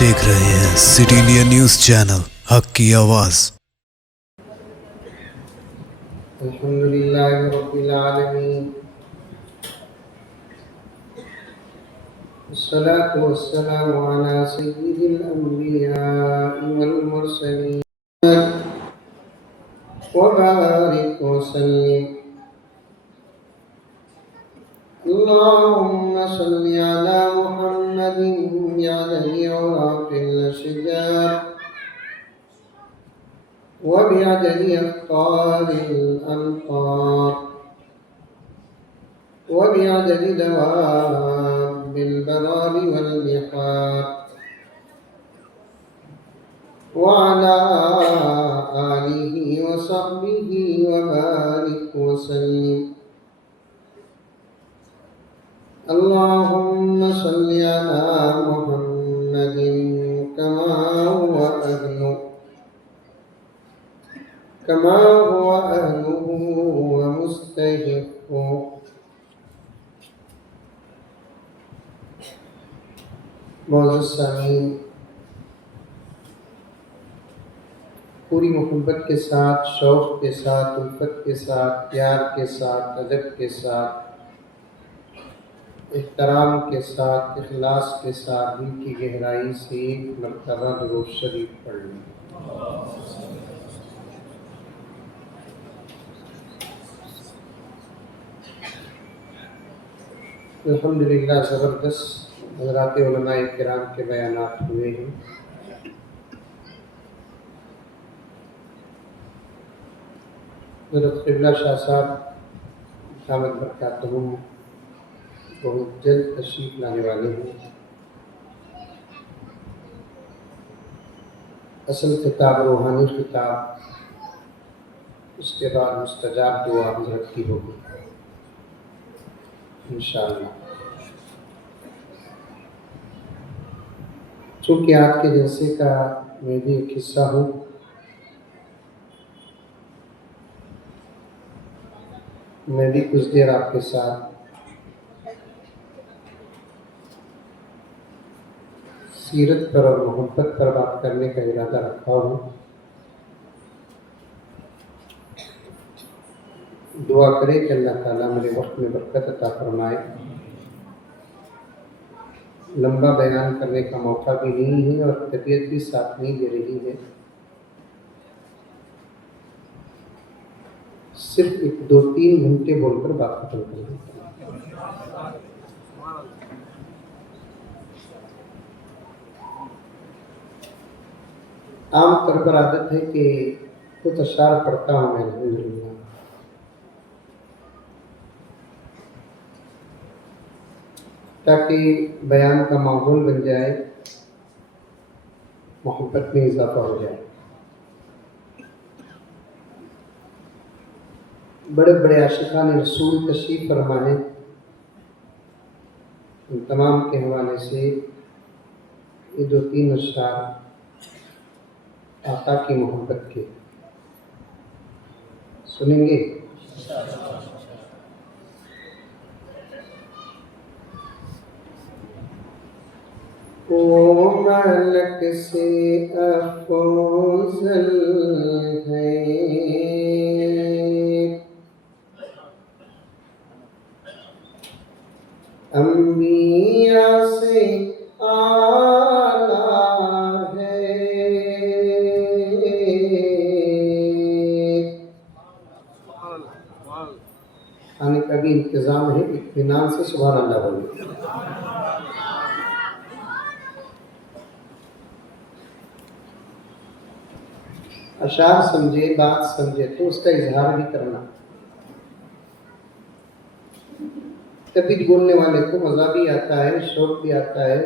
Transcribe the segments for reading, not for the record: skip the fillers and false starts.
دیکھ رہے ہیں سٹی انڈیا نیوز چینل، حق کی آواز۔ الحمدللہ رب العالمین، والصلاة والسلام على سید الانبیاء والمرسلین وبارک وسلم۔ اللهم صل على محمد بعدد اوراق الاشجار وبعدد أقطار الأمطار وبعدد دواب البرار والبحار وعلى آله وصحبه وبارك وسلم۔ اللهم صل على محمد كما هو أهله ومستحقه۔ معزز سامعین، پوری محبت کے ساتھ، شوق کے ساتھ، الفت کے ساتھ، پیار کے ساتھ، ادب کے ساتھ، احترام کے ساتھ، اخلاص کے ساتھ، دل کی گہرائی سے ایک مرتبہ درود شریف پڑھ لیں۔ الحمدللہ زبردست حضرات علماء کرام کے بیانات ہوئے ہیں۔ حضرت قبلہ شاہ صاحب دامت برکاتہم بہت جلد تشریف لانے والے ہیں۔ اصل خطاب روحانی خطاب، اس کے بعد مستجاب دعا حضرت کی ہوگی انشاءاللہ۔ چونکہ آپ کے جلسے کا میں بھی ایک حصہ ہوں، میں بھی کچھ دیر آپ کے ساتھ سیرت پر اور محبت پر بات کرنے کا ارادہ رکھا ہوں۔ دعا کرے کہ اللہ تعالیٰ میرے وقت میں برکت عطا فرمائے۔ لمبا بیان کرنے کا موقع بھی نہیں ہے اور طبیعت بھی ساتھ نہیں دے رہی ہے، صرف 2-3 گھنٹے بول کر بات ختم کر دیتا ہوں۔ عام طور پر عادت ہے کہ کچھ اشعار پڑھتا ہوں میں الحمدللہ، تاکہ بیان کا ماحول بن جائے، محبت میں اضافہ ہو جائے۔ بڑے بڑے عاشقان رسول تشریف فرما ہیں، ان تمام کے حوالے سے یہ 2-3 اشعار آقا کی محبت کے سنیں گے۔ وہ ملک سے افضل ہے، انبیاء سے اعلیٰ ہے، کھانے کا بھی انتظام ہے، اطمینان سے سبحان اللہ بولے۔ اشعار سمجھے، بات سمجھے تو اس کا اظہار بھی کرنا۔ طبیعت بولنے والے کو مزہ بھی آتا ہے، شوق بھی آتا ہے،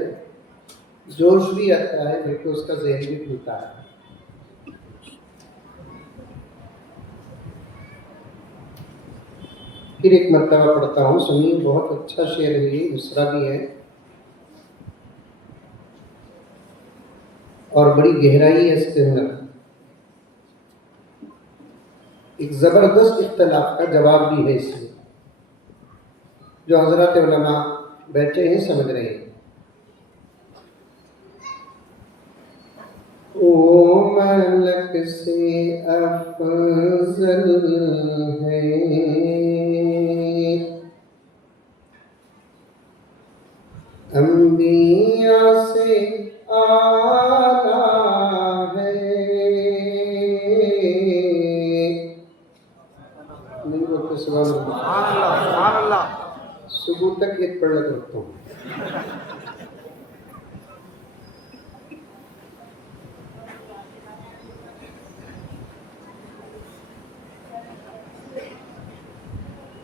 جوش بھی آتا ہے، لیکن اس کا ذہن بھی کھلتا ہے۔ پھر ایک مرتبہ پڑھتا ہوں، سنیے، بہت اچھا شعر ہے یہ، دوسرا بھی ہے اور بڑی گہرائی ہے اس کے اندر۔ ایک زبردست اختلاف کا جواب بھی ہے اس میں، جو حضرات علماء بیٹھے ہیں سمجھ رہے ہیں۔ وہ ملک سے افضل ہے، انبیاء سے اعلیٰ ہے۔ نہیں بولتے سبحان اللہ؟ صبح تک ایک پڑھا کرتا ہوں۔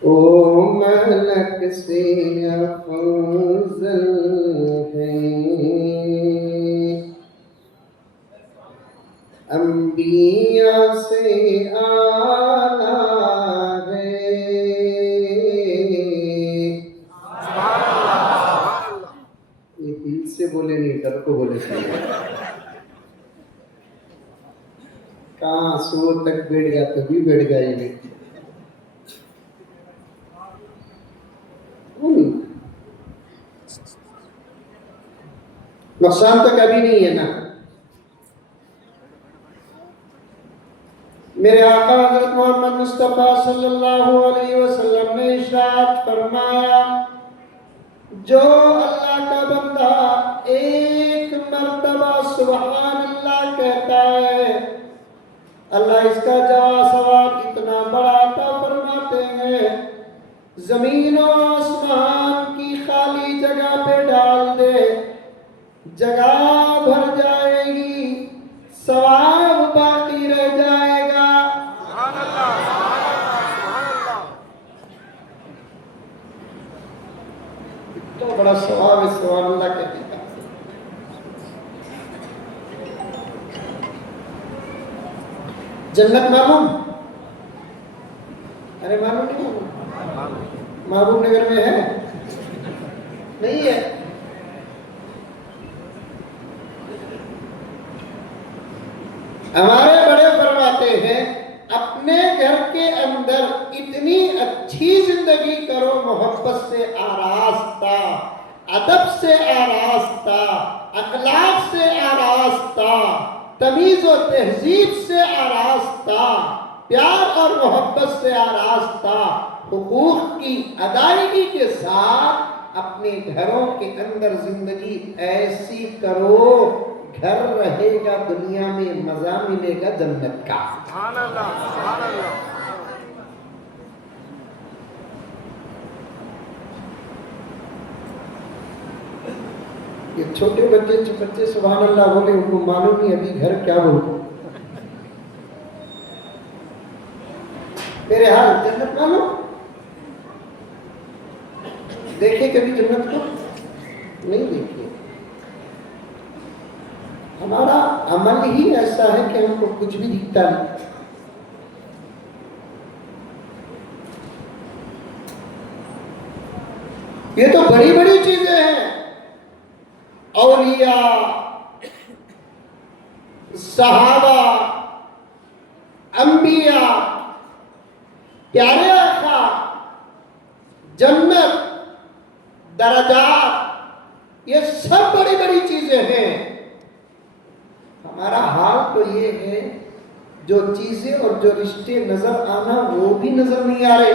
او ملک سے افضل ہے، انبیاء سے اعلیٰ ہے۔ یہ دل سے بولے نہیں، ڈر کو بولے تھے۔ کہاں صبح تک بیٹھ گیا تو بھی بیٹھ گیا یہ نہیں۔ نقصان تو کبھی نہیں ہے نا۔ میرے آقا حضرت محمد مصطفیٰ صلی اللہ علیہ وسلم نے ارشاد فرمایا، جو اللہ کا بندہ ایک مرتبہ سبحان اللہ کہتا ہے، اللہ اس کا ثواب اتنا بڑا عطا فرماتے ہیں، زمین و آسمان کی خالی جگہ پہ ڈال دے، جگہ بھر جائے گی، ثواب باقی رہ جائے گا۔ سبحان اللہ، سبحان اللہ۔ اتنا بڑا ثواب ہے سبحان اللہ کہنے کا۔ جنت معلوم؟ ارے معلوم نہیں؟ محبوب نگر میں ہے؟ نہیں ہے؟ ہمارے بڑے فرماتے ہیں اپنے گھر کے اندر اتنی اچھی زندگی کرو، محبت سے آراستہ، ادب سے آراستہ، اخلاق سے آراستہ، تمیز و تہذیب سے آراستہ، پیار اور محبت سے آراستہ، حقوق کی ادائیگی کے ساتھ اپنے گھروں کے اندر زندگی ایسی کرو، گھر رہے گا دنیا میں، مزہ ملے گا جنت کا۔ سبحان اللہ، سبحان اللہ۔ یہ چھوٹے بچے سبحان اللہ بولے، ان کو معلوم نہیں ابھی گھر کیا بولتے۔ میرے حال جنت معلوم؟ دیکھے کبھی جنت کو؟ نہیں دیکھے۔ ہمارا عمل ہی ایسا ہے کہ ہم کو کچھ بھی دکھتا نہیں۔ یہ تو بڑی بڑی چیزیں ہیں، اولیاء، صحابہ، انبیاء، پیارے آقا، جنت، درجات، یہ سب بڑی بڑی چیزیں ہیں۔ ہمارا حال تو یہ ہے جو چیزیں اور جو رشتے نظر آنا وہ بھی نظر نہیں آ رہے۔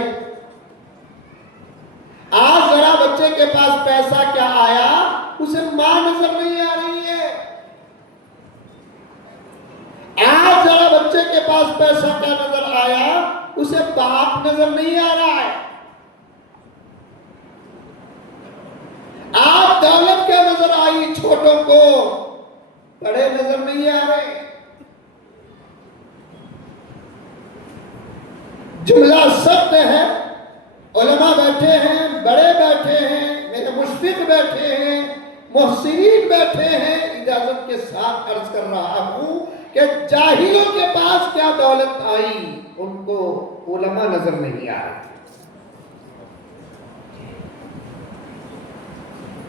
آج ذرا بچے کے پاس پیسہ کیا آیا، اسے ماں نظر نہیں آ رہی ہے۔ آج ذرا بچے کے پاس پیسہ کیا نظر آیا، اسے باپ نظر نہیں آ رہا ہے۔ آج دولت کیا نظر آئی چھوٹوں کو، بڑے نظر نہیں آ رہے۔ جملہ سخت ہے، علماء بیٹھے ہیں، بڑے بیٹھے ہیں، میرے مشفق بیٹھے ہیں، محسنین بیٹھے ہیں، اجازت کے ساتھ عرض کر رہا ہوں کہ جاہلوں کے پاس کیا دولت آئی، ان کو علماء نظر نہیں آ رہے۔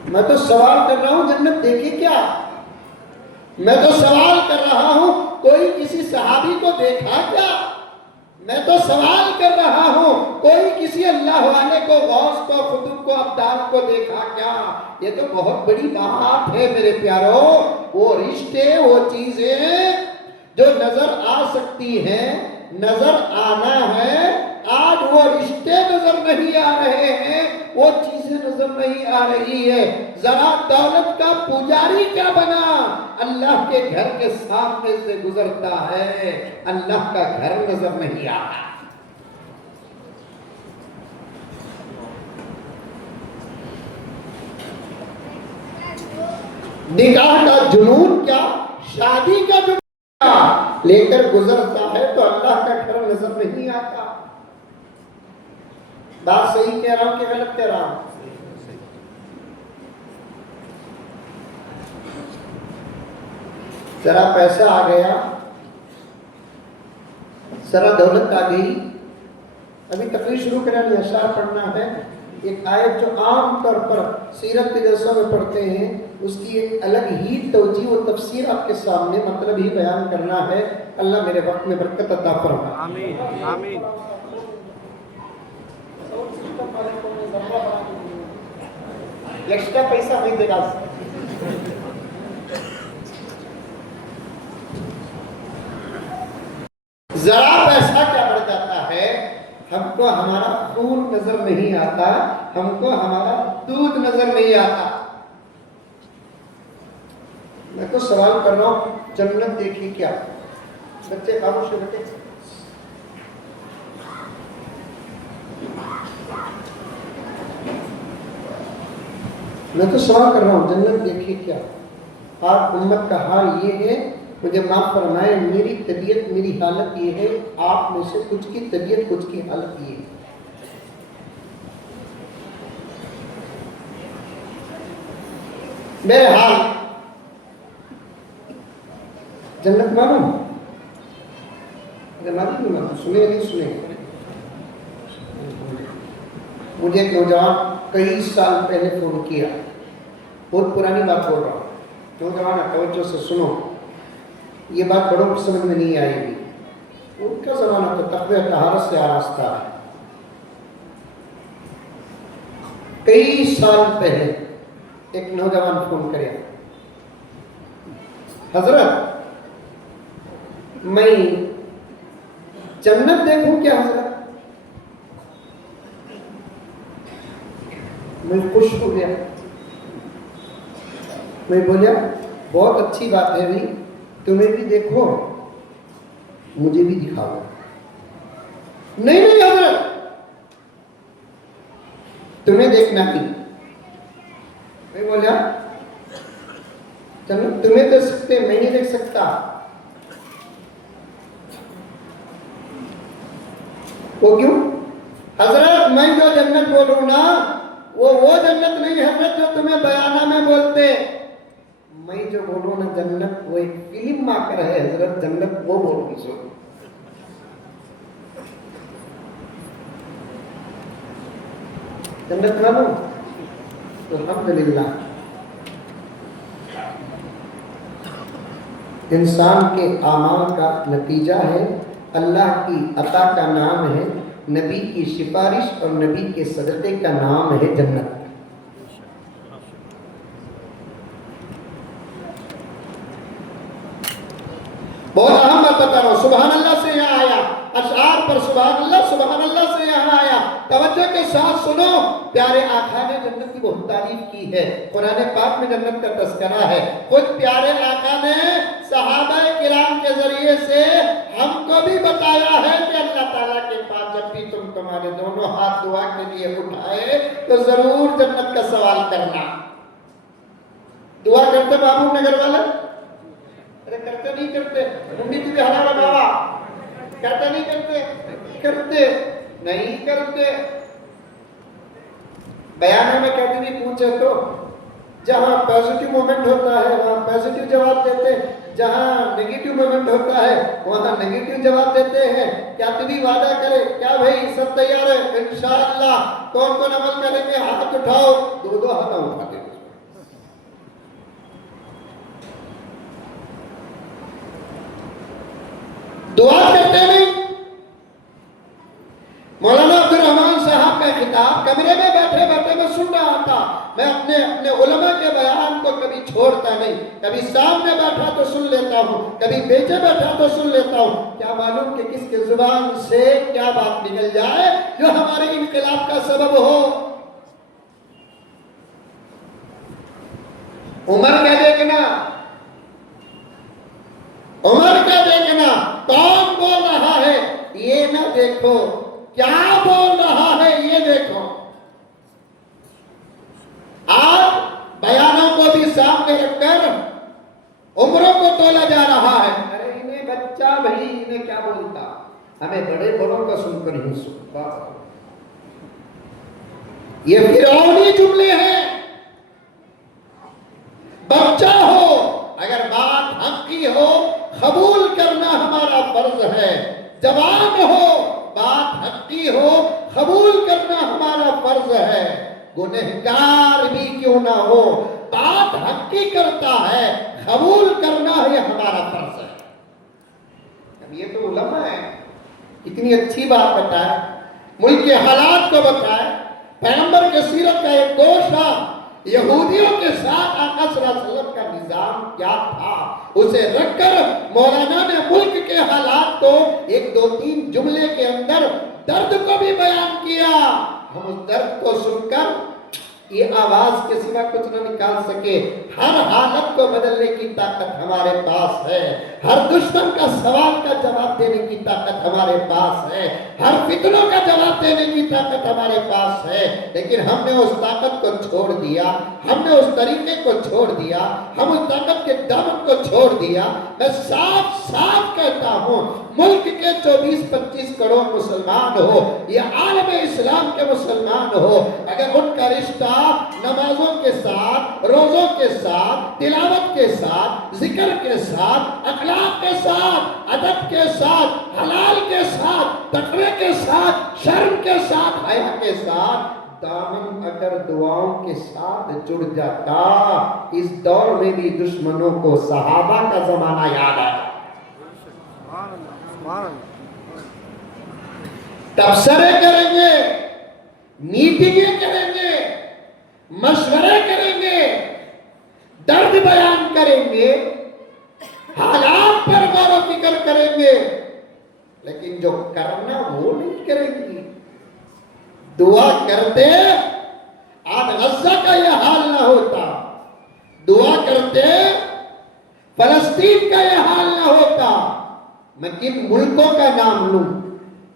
میں تو سوال کر رہا ہوں جنت دیکھے کیا؟ میں تو سوال کر رہا ہوں کوئی کسی صحابی کو دیکھا کیا؟ میں تو سوال کر رہا ہوں کوئی کسی اللہ والے کو، غوث کو، قطب کو، ابدال کو دیکھا کیا؟ یہ تو بہت بڑی بات ہے میرے پیارو۔ وہ رشتے وہ چیزیں جو نظر آ سکتی ہیں، نظر آنا ہے، آج وہ رشتے نظر نہیں آ رہے ہیں، وہ چیزیں نظر نہیں آ رہی ہے۔ ذرا دولت کا پجاری کیا بنا، اللہ کے گھر کے سامنے سے گزرتا ہے، اللہ کا گھر نظر نہیں آتا۔ نکاح کا جنون کیا، شادی کا جنون کیا لے کر گزرتا ہے تو اللہ کا گھر نظر نہیں آتا۔ بات صحیح کہہ رہا ہوں کہ غلط کہہ رہا ہوں؟ ذرا پیسہ آ گیا، ذرا دولت آ گئی، ابھی تقریر شروع کرنے اشعار پڑھنا ہے۔ ایک آیت جو عام طور پر سیرت کے جلسوں میں پڑھتے ہیں، اس کی ایک الگ ہی توجیہ و تفسیر آپ کے سامنے مطلب ہی بیان کرنا ہے۔ اللہ میرے وقت میں برکت عطا فرمائے۔ آمین آمین۔ ایکسٹرا پیسہ نہیں دے گا۔ ذرا پیسہ کیا بڑھ جاتا ہے، ہم کو ہمارا خون نظر نہیں آتا، ہم کو ہمارا دودھ نظر نہیں آتا۔ میں تو سوال کر رہا ہوں، جنت دیکھی کیا؟ بچے خاموش ہو بیٹھے۔ میں تو سوال کر رہا ہوں، جنت دیکھی کیا؟ آپ امت کا حال یہ ہے، مجھے معاف فرمائے، میری طبیعت میری حالت یہ ہے، آپ میں سے کچھ کی طبیعت کچھ کی حالت یہ ہے۔ میرے حال جنت معلوم؟ سنے نہیں سنے؟ مجھے ایک نوجوان کئی سال پہلے فون کیا، بہت پرانی بات بول رہا ہوں، نوجوان توجہ سے سنو، یہ بات بڑوں کو سمجھ میں نہیں آئے گی۔ ان کا زمانہ تو تقوی طہارت سے آراستہ ہے۔ کئی سال پہلے ایک نوجوان فون کرے، حضرت میں جنت دیکھوں کیا حضرت؟ میں خوش ہو گیا، میں بولیا بہت اچھی بات ہے بھائی، تمہیں بھی دیکھو مجھے بھی دکھاؤ۔ نہیں نہیں حضرت تمہیں دیکھنا نہیں۔ میں بولیا تمہیں دیکھ سکتے، میں نہیں دیکھ سکتا۔ وہ کیوں؟ حضرت میں جو جنت بولوں نا وہ جنت نہیں حضرت جو تمہیں بیانہ میں بولتے، میں جو بولوں نا جنت وہ ایک فلم ماں کر ہے حضرت، جنت وہ بولوں گی۔ سو جنت معلوم؟ الحمدللہ انسان کے اعمال کا نتیجہ ہے، اللہ کی عطا کا نام ہے، نبی کی سفارش اور نبی کے صدقے کا نام ہے جنت۔ بہت اہم بات بتا رہا ہوں، سبحان اللہ سے یہاں آیا، اشعار پر سبحان اللہ سے یہاں آیا۔ توجہ کے ساتھ سنو، پیارے آقا نے جنت کی بہت تعریف کی ہے، قرآن پاک میں جنت کا تذکرہ ہے۔ خود پیارے آقا نے صحابہ کرام کے ذریعے سے ہم کو بھی بتایا ہے کہ اللہ تعالیٰ کے پاس جب بھی تم تمہارے دونوں ہاتھ دعا کے لیے اٹھائے تو ضرور جنت کا سوال کرنا۔ دعا کرتے بابو نگر والا؟ ارے کرتے نہیں کرتے؟ منڈی تجھے ہمارا بابا کرتے نہیں کرتے؟ کرتے نہیں کرتے۔ بیانوں میں کہتے نہیں پوچھے تو جہاں پازیٹیو مومنٹ ہوتا ہے وہاں پازیٹیو جواب دیتے، جہاں نیگیٹیو مومنٹ ہوتا ہے وہاں نیگیٹیو جواب دیتے ہیں۔ کیا تبھی وعدہ کرے کیا بھائی سب تیار ہے؟ انشاءاللہ کون کون عمل کریں گے ہاتھ اٹھاؤ، دو ہاتھ اٹھاتے ہیں۔ دعا کرتے نہیں۔ مولانا عبدالرحمن صاحب کا خطاب کمرے میں بیٹھے بیٹھے میں سن رہا تھا، میں اپنے علماء کے بیان کو کبھی چھوڑتا نہیں. کبھی سامنے بیٹھا تو سن لیتا ہوں, کبھی پیچھے بیٹھا تو سن لیتا ہوں. کیا معلوم کہ کس کے زبان سے کیا بات نکل جائے جو ہمارے انقلاب کا سبب ہو. عمر کا دیکھنا, عمر کا دیکھنا, کون بول رہا ہے یہ نہ دیکھو, کیا بول رہا ہے یہ دیکھو. آج بیانوں کو بھی سامنے رکھ کر عمروں کو تولا جا رہا ہے. ارے انہیں بچہ بھائی انہیں کیا بولتا, ہمیں بڑے بڑوں کا سن کر ہی سنتا. یہ فرعونی جملے ہیں. بچہ ہو اگر بات حق کی ہو قبول کرنا ہمارا فرض ہے. جوان ہو بات حق کی ہو قبول کرنا ہمارا فرض ہے. گنہگار بھی کیوں نہ ہو بات حق کی کرتا ہے قبول کرنا یہ ہمارا فرض ہے. اب یہ تو علماء ہے, اتنی اچھی بات بتائے, ملک کے حالات کو بتائے, پیغمبر کے سیرت کا ایک گوشہ, یہودیوں کے ساتھ آقا صلی اللہ علیہ وسلم کا نظام کیا تھا, اسے رکھ کر مولانا نے ملک کے حالات کو ایک دو تین جملے کے اندر درد کو بھی بیان کیا. ہم اس درد کو سن کر یہ آواز کے سوا کچھ نہ نکال سکے. ہر حالت کو بدلنے کی طاقت ہمارے پاس ہے. ہر دشمن کا سوال کا جواب دینے کی طاقت ہمارے پاس ہے. ہر فتنوں کا جواب دینے کی طاقت ہمارے پاس ہے. لیکن ہم نے اس طاقت کو چھوڑ دیا, ہم نے اس طریقے کو چھوڑ دیا, ہم اس طاقت کے دامن کو چھوڑ دیا. میں صاف صاف کہتا ہوں, ملک کے 24-25 کروڑ مسلمان ہو یا عالم اسلام کے مسلمان ہو, اگر ان کا رشتہ نمازوں کے ساتھ, روزوں کے ساتھ, تلاوت کے ساتھ, ذکر کے ساتھ, اخلاق کے ساتھ, ادب کے ساتھ, حلال کے ساتھ, تقوی کے ساتھ, شرم کے ساتھ, حیا کے ساتھ, دامن اگر دعاؤں کے ساتھ جڑ جاتا, اس دور میں بھی دشمنوں کو صحابہ کا زمانہ یاد آیا. تبصرے کریں گے, میٹنگیں کریں گے, مشورے کریں گے, درد بیان کریں گے, حالات پر غور و فکر کریں گے, لیکن جو کرنا وہ نہیں کریں گے. دعا کرتے آج غزہ کا یہ حال نہ ہوتا, دعا کرتے فلسطین کا یہ حال نہ ہوتا. میں کن ملکوں کا نام لوں,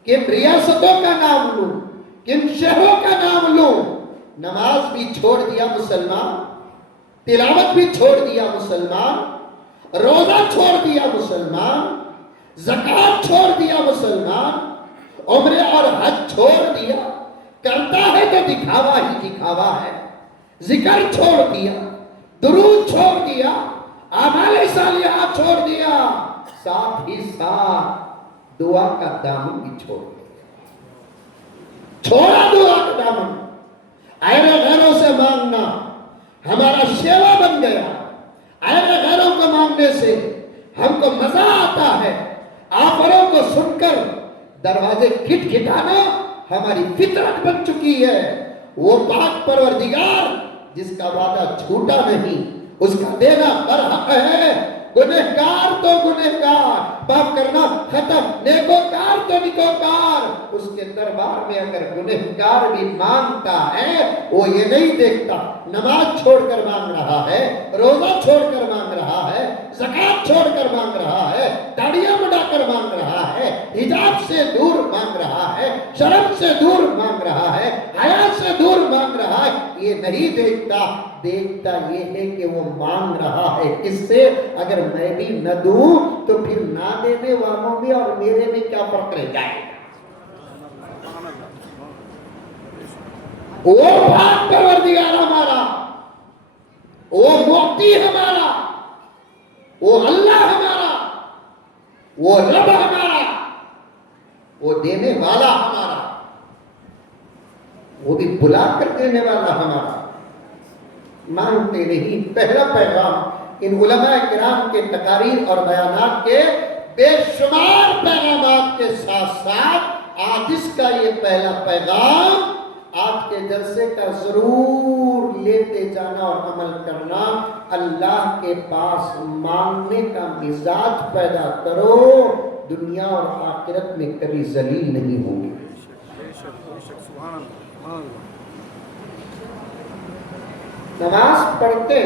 کن ریاستوں کا نام لوں, کن شہروں کا نام لوں. نماز بھی چھوڑ دیا مسلمان, تلاوت بھی چھوڑ دیا مسلمان, روزہ چھوڑ دیا مسلمان, زکوٰۃ چھوڑ دیا مسلمان, عمرے اور حج چھوڑ دیا. کرتا ہے تو دکھاوا ہی دکھاوا ہے. ذکر چھوڑ دیا, درود چھوڑ دیا, اعمال صالحہ چھوڑ دیا, ساتھ ہی ساتھ دعا کا دامن بھی چھوڑ دیا. چھوڑا دعا کا دامن. ایرے غیروں سے مانگنا ہمارا شیوا بن گیا. ایرے غیروں کو مانگنے سے ہم کو مزہ آتا ہے. آفروں کو سن کر دروازے کھٹکھٹانا ہماری فطرت بن چکی ہے. وہ پاک پروردگار جس کا وعدہ چھوٹا نہیں, اس کا دینا برحق ہے. گنہگار تو گنہگار, معاف کرنا ختم, نیکوکار تو نیکوکار. اس کے دربار میں اگر گنہگار بھی مانگتا ہے, وہ یہ نہیں دیکھتا نماز چھوڑ کر مانگ رہا ہے, روزہ چھوڑ کر مانگ رہا ہے, زکوٰۃ چھوڑ کر مانگ رہا ہے, داڑیاں مڈا کر مانگ رہا ہے, حجاب سے دور مانگ رہا ہے, شرم سے دور مانگ رہا ہے, حیا سے دور مانگ رہا ہے. یہ نہیں دیکھتا, دیکھتا یہ ہے کہ وہ مانگ رہا ہے کس سے. اگر میں بھی نہ دوں تو پھر نہ دینے والوں میں اور میرے میں کیا فرق رہ جائے گا. وہ پاک پروردگار ہمارا, وہ معطی ہمارا, وہ اللہ ہمارا, وہ رب ہمارا, وہ دینے والا ہمارا, وہ بھی بلا کر دینے والا ہمارا. مانگتے نہیں. پہلا پیغام ان علماء کرام کے تقاریر اور بیانات کے بے شمار پیغامات کے ساتھ ساتھ آج اس کا یہ پہلا پیغام آج کے جلسے کا ضرور لیتے جانا اور عمل کرنا. اللہ کے پاس مانگنے کا مزاج پیدا کرو, دنیا اور آخرت میں کبھی ذلیل نہیں ہوں گے. نماز پڑھتے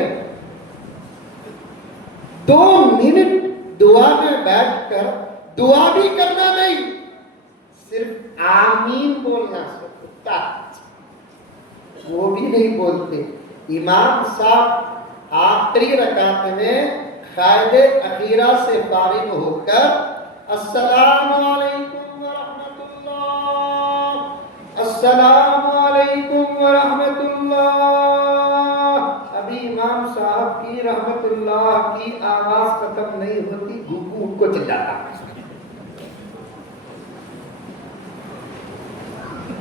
2 منٹ دعا میں بیٹھ کر دعا بھی کرنا نہیں, صرف آمین بولنا سکتا, وہ بھی نہیں بولتے. امام صاحب آخری رکعت میں قائد اخیرہ سے فارغ ہو کر السلام علیکم ورحمۃ اللہ, السلام علیکم ورحمۃ اللہ, ابھی امام صاحب کی رحمت اللہ کی آواز ختم نہیں ہوتی, گھگو ان کو چل جاتا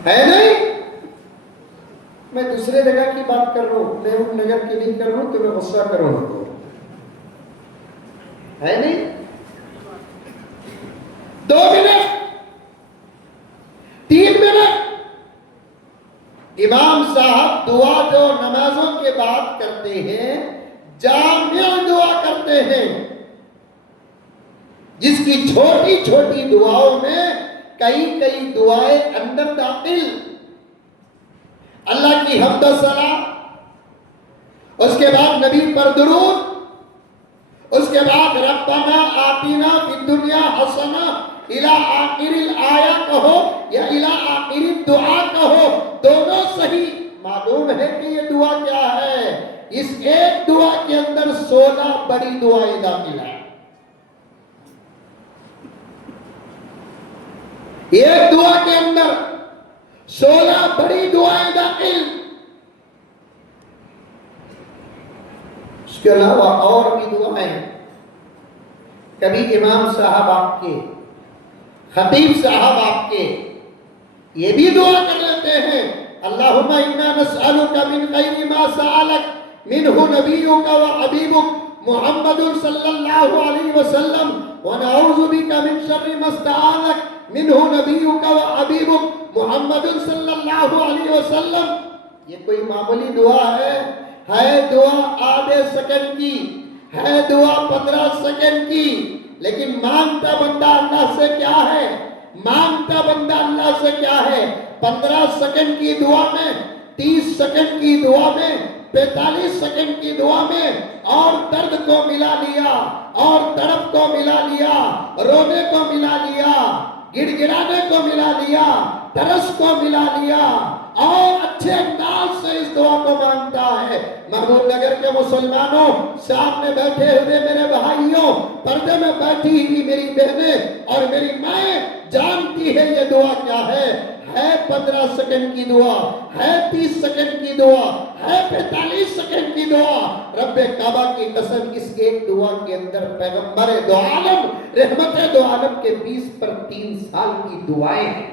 ہے نہیں. میں دوسرے جگہ کی بات کر رہا ہوں, محبوب نگر کی نہیں کر رہا ہوں, تو میں غصہ کروں ہے نہیں. 2 منٹ 3 منٹ امام صاحب دعا جو نمازوں کے بعد کرتے ہیں, جامع دعا کرتے ہیں, جس کی چھوٹی چھوٹی دعاؤں میں کئی دعائیں اندر داخل. اللہ کی حمد و ثنا, اس کے بعد نبی پر درود, اس کے بعد ربنا آتنا فی الدنیا حسنہ الی آخر الآیہ کہو یا الی آخر الدعا کہو, دونوں صحیح. معلوم ہے کہ یہ دعا کیا ہے. اس ایک دعا کے اندر 16 بڑی دعائیں داخل ہیں. ایک دعا کے اندر 16 بڑی دعائیں داخل. اس کے علاوہ اور بھی دعائیں. کبھی امام صاحب آپ کے, خطیب صاحب آپ کے یہ بھی دعا کر لیتے ہیں, اللہم انا نسألک من خیر ما سألک منہ نبیک و حبیبک محمد صلی اللہ علیہ وسلم ونعوذ بک من شر ما استعاذک منہ نبیک و حبیبک محمد صلی اللہ علیہ وسلم. یہ کوئی معمولی دعا ہے دعا آدھے سیکنڈ کی, ہے دعا 15 سیکنڈ کی, لیکن مانگتا بندہ اللہ سے کیا ہے, مانگتا بندہ اللہ سے کیا ہے. 15 سیکنڈ کی دعا میں, 30 سیکنڈ کی دعا میں, 45 سیکنڈ کی دعا میں اور درد کو ملا لیا, اور تڑپ کو ملا لیا, رونے کو ملا لیا, گڑ گڑانے کو ملا لیا, ترس کو ملا لیا, اور اچھے انداز سے اس دعا کو مانگتا ہے. محبوب نگر کے مسلمانوں, سامنے بیٹھے ہوئے میرے بھائیوں, پردے میں بیٹھی ہوئی میری بہنیں اور میری مائیں جانتی ہے یہ دعا کیا ہے. 15 سیکنڈ کی دعا, ہے 30 سیکنڈ کی دعا, ہے 45 سیکنڈ کی دعا. رب کعبہ کی قسم, اس ایک دعا کے اندر پیغمبر دو عالم رحمت دو عالم کے 20 پر 3 سال کی دعائیں ہیں.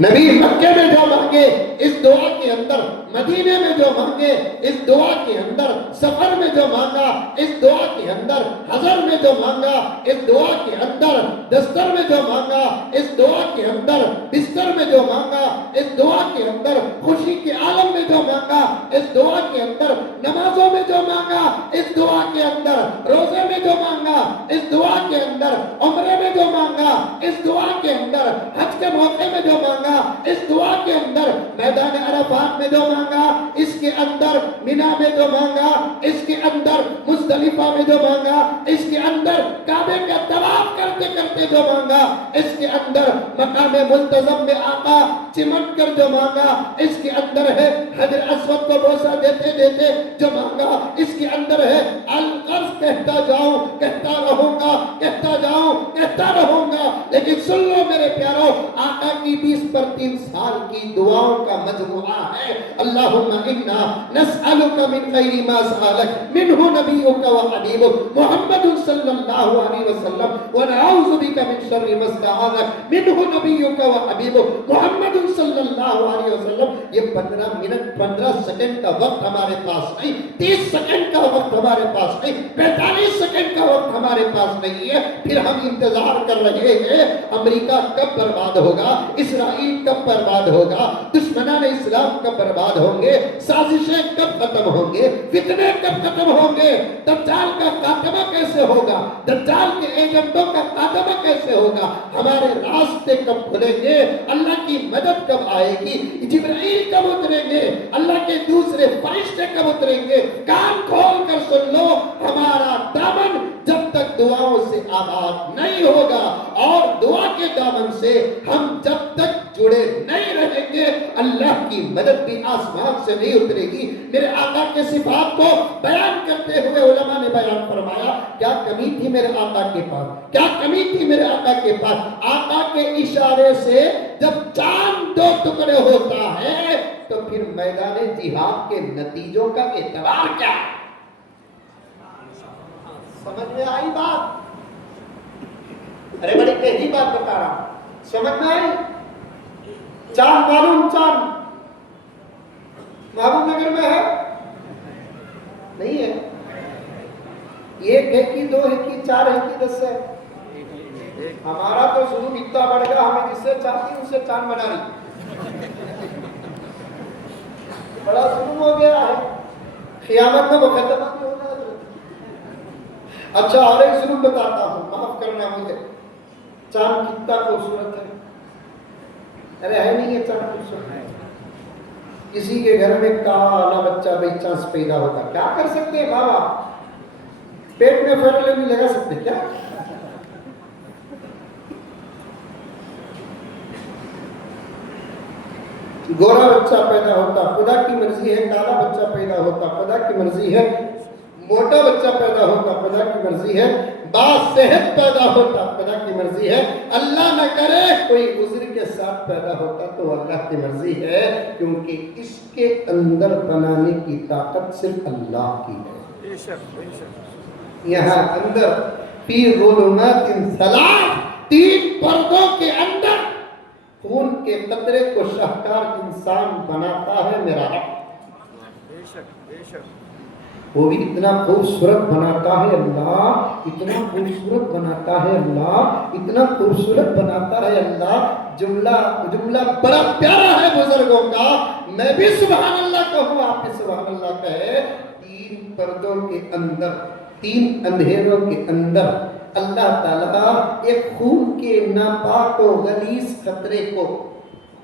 نبی مکے میں جو مانگے اس دعا کے اندر, مدینے میں جو مانگے اس دعا کے اندر, سفر میں جو مانگا اس دعا کے اندر, حضر میں جو مانگا اس دعا کے اندر, دستر میں جو مانگا اس دعا کے اندر, بستر میں جو مانگا اس دعا کے اندر, خوشی کے عالم میں جو مانگا اس دعا کے اندر, نمازوں میں جو مانگا اس دعا کے اندر, روزے میں جو مانگا اس دعا کے اندر, عمرے میں جو مانگا اس دعا کے اندر, حج کے موقع میں جو مانگا اس دعا کے اندر, میدان عرفات میں جو مانگا اس کے اندر, مینا میں جو مانگا اس کے اندر, مزدلفہ میں جو مانگا اس کے اندر, کعبے کا طواف کرتے کرتے جو مانگا اس کے اندر, مقام ملتزم میں آقا چمٹ کر جو مانگا اس کے اندر ہے, حجر اسود کو بوسہ دیتے دیتے جو مانگا اس کے اندر ہے, القرض کہتا جاؤں کہتا رہوں گا, کہتا جاؤں کہتا رہوں گا. لیکن سن لو میرے پیارو, آقا کی 20 پر 3 سال کی دعاؤں کا مجموعہ ہے. اللہم انا نسألک من خیر ما سألک منہ نبیک و حبیبک محمد صلی اللہ علیہ وسلم ونعوذ بک من شر ما استعاذک منہ نبیک و حبیبک محمد صلی اللہ علیہ وسلم. یہ 15 منٹ 15 سیکنڈ کا وقت ہمارے پاس نہیں, 30 سیکنڈ کا وقت ہمارے پاس نہیں, 45 سیکنڈ کا وقت ہمارے ہمارے پاس نہیں ہے، پھر ہم انتظار کر رہے ہیں امریکہ کب برباد ہوگا، اسرائیل کب برباد ہوگا، دشمنان اسلام کب برباد ہوں گے، سازشیں کب ختم ہوں گے، فتنے کب ختم ہوں گے، دجال کا خاتمہ کیسے ہوگا، دجال کے ایجنٹوں کا خاتمہ کیسے ہوگا، ہمارے راستے کب کھلیں گے، اللہ کی مدد کب آئے گی، جبرائیل کب اتریں گے، اللہ کے دوسرے فرشتے کب اتریں گے، کان کھول کر سن لو، ہمارا دامن جب تک دعاؤں سے آباد نہیں ہوگا اور دعا کے دامن سے ہم جب تک جڑے نہیں رہیں گے، اللہ کی مدد بھی آسمان سے نہیں اترے گی۔ میرے آقا کے صفات کو بیان کرتے ہوئے علماء نے بیان فرمایا، کیا کمی تھی میرے آقا کے پاس، کیا کمی تھی میرے آقا کے پاس، آقا کے اشارے سے جب چاند دو ٹکڑے ہوتا ہے تو پھر میدان جہاد کے نتیجوں کا اعتبار کیا ہے؟ سمجھ میں آئی بات؟ ارے بڑی گہری بات بتا رہا ہوں، سمجھ میں آئی؟ چاند معلوم، چاند محبوب نگر میں ہے نہیں ہے، ایک ہے کہ دو ہے کہ چار ہے کہ 10 ہے؟ ہمارا تو ظلم اتنا بڑھ گیا، ہمیں جس سے چاہتی ان سے چاند بنا رہی، بڑا ظلم ہو گیا ہے، قیامت میں مقدمہ بھی ہونا ہے۔ اچھا اور ایک ظلم بتاتا ہوں، معاف کرنا مجھے، چاند کتنا خوبصورت ہے، ارے ہے نہیں یہ چاند خوبصورت ہے، کسی کے گھر میں کالا بچہ بائی چانس پیدا ہوتا، کیا کر سکتے ہیں بابا، پیٹ میں فیرلے بھی لگا سکتے کیا؟ گورا بچہ پیدا ہوتا خدا کی مرضی ہے، کالا بچہ پیدا ہوتا خدا کی مرضی ہے، موٹا بچہ پیدا ہوتا خدا کی مرضی ہے، باصحت پیدا ہوتا خدا کی مرضی ہے، اللہ نہ کرے کوئی عذر کے ساتھ پیدا ہوتا تو اللہ کی مرضی ہے، کیونکہ اس کے اندر بنانے کی طاقت صرف اللہ کی ہے۔ یہاں اندر فی ظلمات ثلاث، 3 پردوں کے اندر خون کے قطرے کو شاہکار انسان بناتا ہے میرا رب، وہ بھی اتنا خوبصورت بناتا ہے اللہ، اتنا خوبصورت بناتا ہے اللہ، اتنا خوبصورت بناتا ہے اللہ، جملہ بڑا پیارا ہے بزرگوں کا، میں بھی سبحان اللہ کہوں، آپ بھی سبحان اللہ کہے، 3 پردوں کے اندر، 3 اندھیروں کے اندر اللہ تعالیٰ ایک خون کے ناپاک و غلیظ قطرے کو،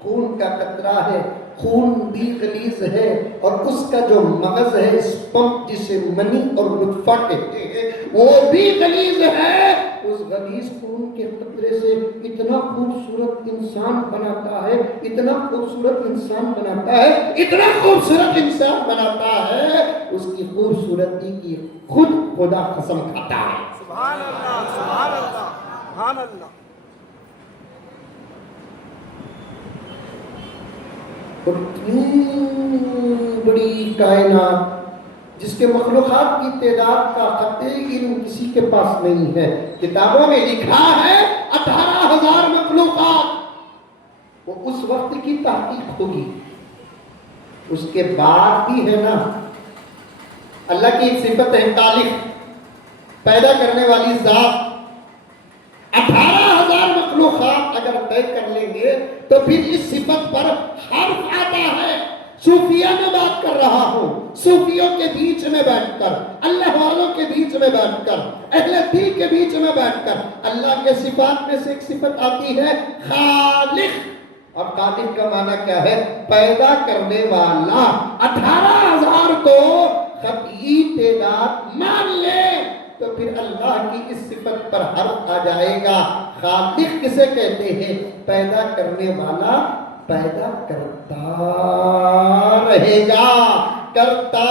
خون کا قطرہ ہے، خون بھی غلیظ ہے اور اس کا جو مغز ہے، اسپم جسے منی اور نطفہ کہتے ہیں، وہ بھی غلیظ ہے، اس غلیظ خون کے قطرے سے اتنا خوبصورت انسان بناتا ہے، اتنا خوبصورت انسان بناتا ہے، اتنا خوبصورت انسان بناتا ہے، اس کی خوبصورتی کی خود خدا قسم کھاتا ہے۔ سبحان اللہ، سبحان اللہ، سبحان اللہ۔ اور اتنی بڑی کائنات جس کے مخلوقات کی تعداد کا قطعی علم کسی کے پاس نہیں ہے، کتابوں میں لکھا ہے 18,000 مخلوقات، وہ اس وقت کی تحقیق ہوگی، اس کے بعد بھی ہے نا، اللہ کی ایک صفت ہے خالق، پیدا کرنے والی ذات، 18,000 مخلوقات اگر طے کر لیں گے تو پھر اس صفت پر حرف آتا ہے۔ صوفیہ میں بات کر رہا ہوں، صوفیوں کے بیچ میں بیٹھ کر، اللہ والوں کے بیچ میں بیٹھ کر، اہل دل کے بیچ میں بیٹھ کر، اللہ کے صفات میں سے ایک صفت آتی ہے خالق، اور خالق کا معنی کیا ہے؟ پیدا کرنے والا۔ 18,000 کو قطعی تعداد مان لے تو پھر اللہ کی اس صفت پر حرف آ جائے گا۔ خالق کسے کہتے ہیں؟ پیدا کرنے والا پیدا کرتا رہے گا، کرتا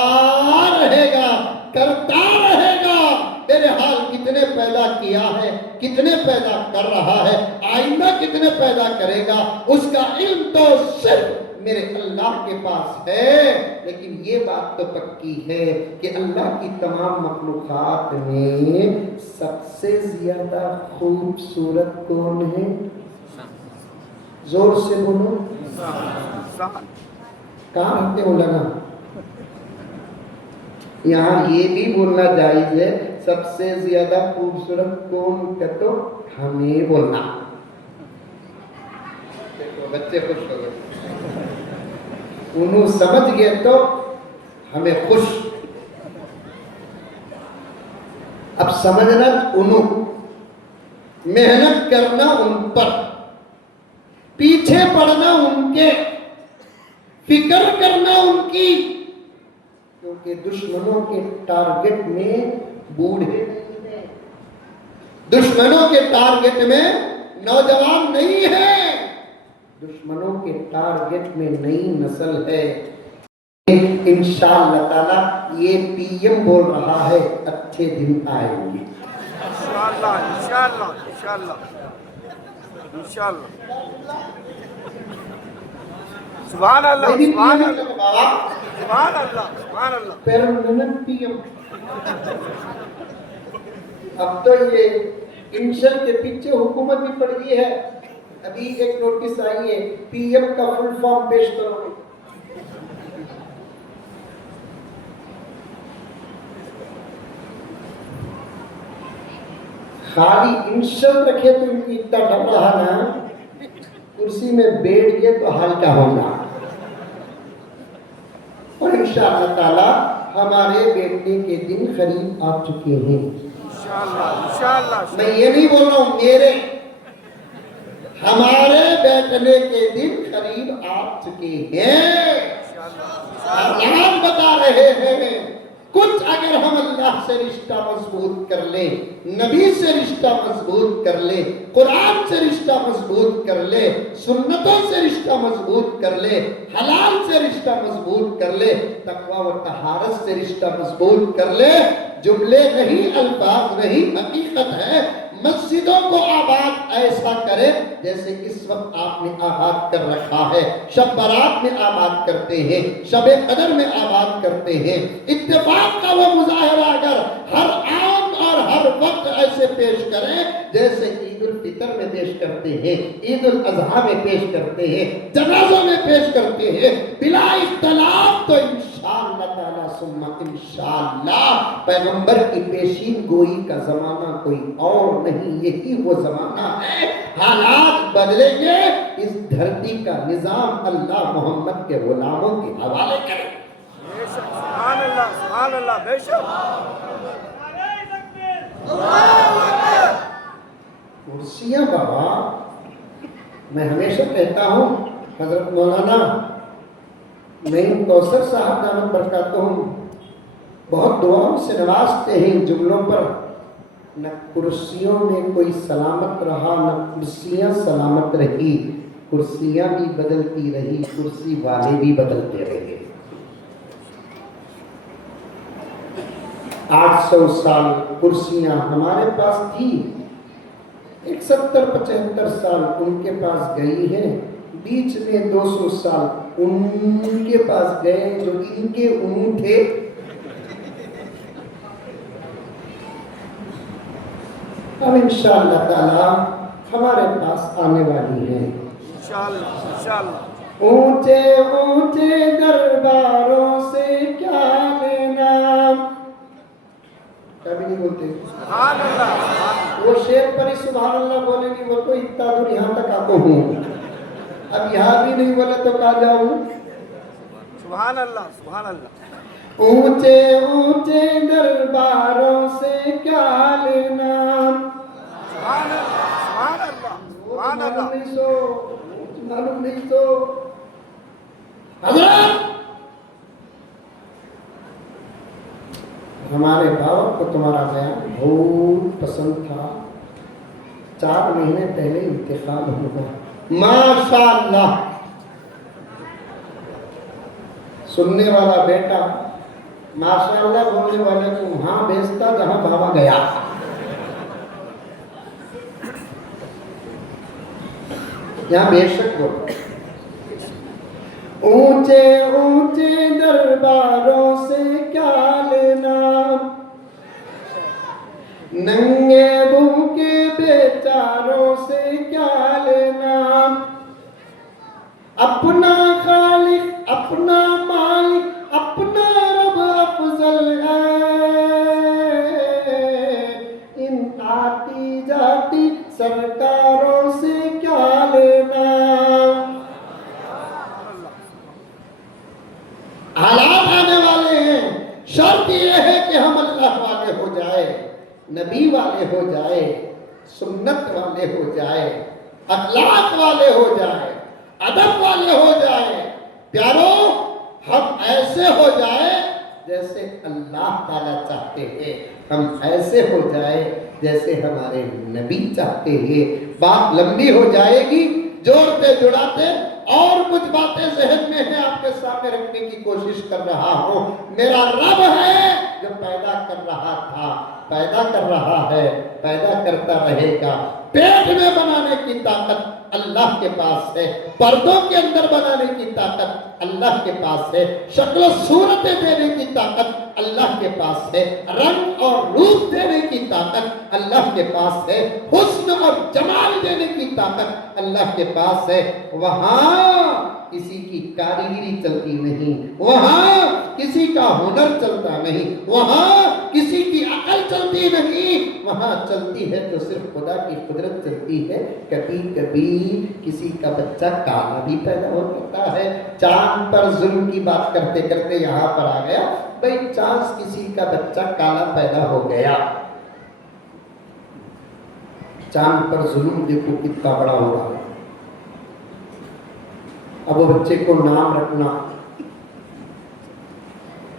رہے گا، کرتا رہے گا۔ میرے حال کتنے پیدا کیا ہے، کتنے پیدا کر رہا ہے، آئندہ کتنے پیدا کرے گا، اس کا علم تو صرف میرے اللہ کے پاس ہے۔ لیکن یہ بات تو پکی ہے کہ اللہ کی تمام مخلوقات میں سب سے زیادہ خوبصورت کون ہے؟ زور سے بولو، کہاں رہتے ہو لگا؟ یہاں یہ بھی بولنا جائز ہے سب سے زیادہ خوبصورت کون کا تو ہمیں بولنا. دیکھو بچے خوش ہو گئے, انہوں سمجھ گئے تو ہمیں خوش. اب سمجھنا انہوں, محنت کرنا ان پر, پیچھے پڑنا ان کے, فکر کرنا ان کی, کیونکہ دشمنوں کے ٹارگٹ میں بوڑھے نہیں ہیں, دشمنوں کے ٹارگٹ میں نوجوان نہیں ہے, دشمنوں کے ٹارگٹ میں نئی نسل ہے. انشاءاللہ تعالی یہ پی ایم بول رہا ہے اچھے دن آئیں گے. انشاءاللہ انشاءاللہ انشاءاللہ انشاءاللہ. سبحان اللہ سبحان اللہ سبحان اللہ سبحان اللہ. Permanent P M. اب تو یہ انشل کے پیچھے حکومت بھی پڑ گئی ہے. ابھی ایک نوٹس آئی ہے, پی ایم کا فل فارم پیش کرو. خالی انشل رکھے تو ان کی اتنا ڈر رہا نا, کرسی میں بیٹھ گئے تو حال کیا ہوگا. اور انشاءاللہ تعالی ہمارے بیٹھنے کے دن قریب آ چکے ہیں. انشاءاللہ انشاءاللہ. میں یہ نہیں بول رہا ہوں میرے, ہمارے بیٹھنے کے دن قریب آ چکے ہیں. اللہ بتا رہے ہیں کچھ اگر ہم اللہ سے رشتہ مضبوط کر لیں, نبی سے رشتہ مضبوط کر لیں, قرآن سے رشتہ مضبوط کر لیں, سنتوں سے رشتہ مضبوط کر لیں, حلال سے رشتہ مضبوط کر لیں, تقوی و طہارت سے رشتہ مضبوط کر لیں. جملے نہیں, الفاظ نہیں, حقیقت ہے. مسجدوں کو آباد ایسا کرے جیسے اس وقت آپ نے آباد کر رکھا ہے. شب برات میں آباد کرتے ہیں, شب قدر میں آباد کرتے ہیں. اتفاق کا وہ مظاہرہ اگر ہر آن اور ہر وقت ایسے پیش کریں جیسے عید الفطر میں پیش کرتے ہیں, عید الاضحیٰ میں پیش کرتے ہیں, جنازوں میں پیش کرتے ہیں, بلا اختلاف, تو انشاءاللہ تعالی ثم انشاءاللہ پیغمبر کی پیشین گوئی کا زمانہ کوئی اور نہیں, یہی وہ زمانہ ہے. حالات بدلیں گے, اس دھرتی کا نظام اللہ محمد کے غلاموں کے حوالے کرے. سبحان اللہ سبحان اللہ. بے شک. کرسیاں بابا, میں ہمیشہ کہتا ہوں, حضرت مولانا نعیم کوثر صاحب دامت برکاتہم بہت دعاؤں سے نوازتے ہیں ان جملوں پر. نہ کرسیوں میں کوئی سلامت رہا, نہ کرسیاں سلامت رہی, کرسیاں بھی بدلتی رہی, کرسی والے بھی بدلتے رہے. 800 سال کرسیاں ہمارے پاس تھی, 70-75 سال ان کے پاس گئی ہیں, بیچ میں 200 سال ان کے پاس گئے جو ان کے اونٹ تھے. اب انشاءاللہ تعالی ہمارے پاس آنے والی ہیں. انشاءاللہ انشاءاللہ. اونچے اونچے درباروں سے کیا لینا, کبھی نہیں بولتے سبحان اللہ. وہ شیر پر ہی سبحان اللہ بولے گی, وہ تو اتنا دور یہاں تک آتا ہوں, اب یہاں بھی نہیں بولے تو کہاں جاؤں. سبحان اللہ سبحان اللہ. اونچے اونچے درباروں سے کیا لینا, سبحان اللہ سبحان اللہ سبحان اللہ. معلوم نہیں تو حضرت ہمارے باپ کو تمہارا بیان بہت پسند تھا. 4 مہینے پہلے انتقال ہوا, ماشاءاللہ. سننے والا بیٹا ماشاءاللہ بولنے والے کو وہاں بھیجتا جہاں بابا گیا. یہاں بے شک بولو. اونچے اونچے درباروں سے کیا لینا, ننگے بھوکے بیچاروں سے کیا لینا, اپنا خالق اپنا مالک اپنا رب افضل ہے, اللہ والے ہو جائے، نبی والے ہو جائے، سنت والے ہو جائے، اخلاق والے ہو جائے، ادب والے ہو جائے، پیارو ہم ایسے ہو جائے جیسے اللہ تعالیٰ چاہتے ہیں، ہم ایسے ہو جائے جیسے ہمارے نبی چاہتے ہیں۔ بات لمبی ہو جائے گی، جوڑتے جڑاتے اور کچھ باتیں ذہن میں ہیں آپ کے سامنے رکھنے کی کوشش کر رہا ہوں۔ میرا رب ہے جو پیدا کر رہا تھا، پیدا کر رہا ہے، پیدا کرتا رہے گا۔ پیٹ میں بنانے کی طاقت اللہ کے پاس ہے، پردوں کے اندر بنانے کی طاقت اللہ کے پاس ہے، شکل و صورتیں دینے کی طاقت اللہ کے پاس ہے، رنگ اور روپ دینے کی طاقت اللہ کے پاس ہے، حسن اور جمال دینے کی طاقت اللہ کے پاس ہے۔ وہاں کسی کی کاریگری چلتی نہیں، وہاں کسی کا ہنر چلتا نہیں، وہاں کسی کی عقل چلتی نہیں، وہاں چلتی ہے تو صرف خدا کی قدرت چلتی ہے۔ کبھی کبھی کسی کا بچہ کالا بھی پیدا ہو سکتا ہے۔ چاند پر ظلم کی بات کرتے کرتے یہاں پر آ گیا، بھئی چاند کسی کا بچہ کالا پیدا ہو گیا، چاند پر ظلم دیکھو کتنا بڑا ہو رہا ہے۔ اب وہ بچے کو نام رکھنا،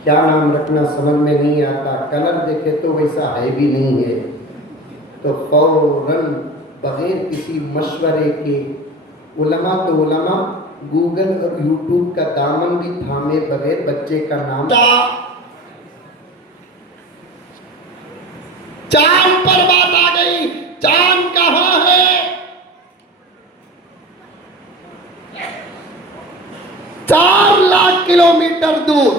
کیا نام رکھنا سمجھ میں نہیں آتا، کلر دیکھے تو ویسا ہے بھی نہیں ہے، تو فوراً بغیر کسی مشورے کے علماء تو علماء گوگل اور یوٹیوب کا دامن بھی تھامے بغیر بچے کا نام۔ چاند پر بات آ گئی، چاند کہاں ہے؟ 4 لاکھ کلومیٹر دور۔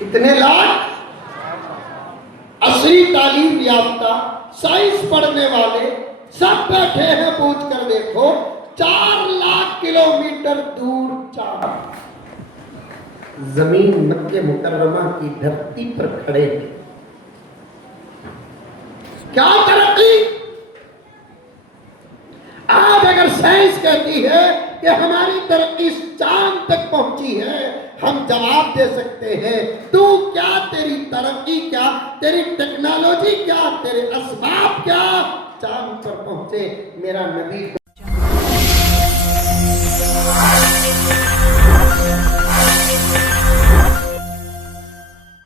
کتنے لاکھ؟ عصری تعلیم یافتہ سائنس پڑھنے والے سب بیٹھے ہیں، پوچھ کر دیکھو 4 لاکھ کلومیٹر دور چاند، زمین مکہ مکرمہ کی دھرتی پر کھڑے ہیں۔ کیا ترقی! آج اگر سائنس کہتی ہے کہ ہماری ترقی چاند تک پہنچی ہے، ہم جواب دے سکتے ہیں تو کیا، تیری ترقی کیا، تیری ٹیکنالوجی کیا، تیرے اسباب کیا چاند پر پہنچے؟ میرا نبی